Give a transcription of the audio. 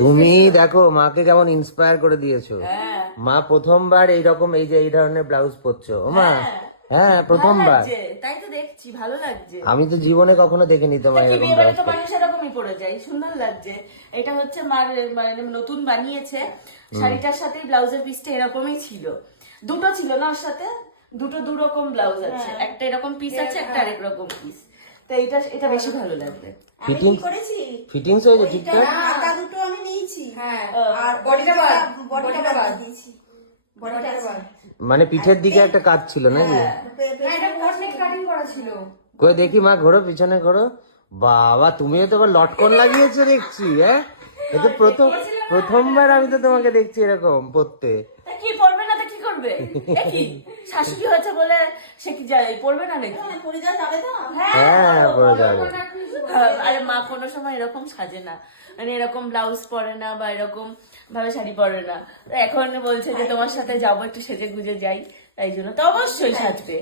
তুমি দেখো মাকে কেমন ইন্সপায়ার করে দিয়েছো। হ্যাঁ মা প্রথমবার এইরকম এই যে এই ধরনের ব্লাউজ পরছো ও মা। হ্যাঁ, হ্যাঁ ভালো প্রথমবার। লাগছে, তাই তো দেখছি ভালো লাগছে। আমি তো জীবনে কখনো দেখিনি তোমার কি এরকম বিয়ে বাড়ি ব্লাউজ তো পরতে। মানুষ এরকমই পরে যায়, সুন্দর লাগছে। এটা হচ্ছে মার মানে নতুন বানিয়েছে, শাড়িটার সাথে ব্লাউজের পিসটা এরকমই ছিল, দুটো ছিল না ওর সাথে, দুটো দু রকম ব্লাউজ আছে, একটা এরকম পিস আছে, একটা আরেক রকম পিস। তো এটা এটা বেশি ভালো লাগবে। আমি কি করেছি ফিটিংস হয়েছে ঠিকঠাক? হাতা দুটো আমি নিয়েছি, হ্যাঁ আর বডিটা বাদ, বডিটা বাদ দিয়েছি। বডিটা বাদ মানে পিঠের দিকে একটা কাজ ছিল নাকি? হ্যাঁ এটা কোট নেক কাটিং করা ছিল। কই দেখি মা, ঘোরো পিছনে ঘোরো। বাবা তুমিও তো আবার লটকন লাগিয়েছো দেখছি। হ্যাঁ এই তো প্রথমবার আমি তো তোমাকে দেখছি এরকম পরতে। তা কি পড়বে না, তা কি করবে? এ কি শাশুড়ি হয়েছে বলে সে কি যায় পড়বে না নাকি? পরে যাওয়া যাবে তো? হ্যাঁ পরে যাবে। আরে মা কোনো সময় এরকম সাজে না, মানে এরকম ব্লাউজ পরে না বা এরকম ভাবে শাড়ি পরে না। তো এখন বলছে যে তোমার সাথে যাবো, একটু সেজে গুজে যাই, তাই জন্য তো অবশ্যই সাজবে।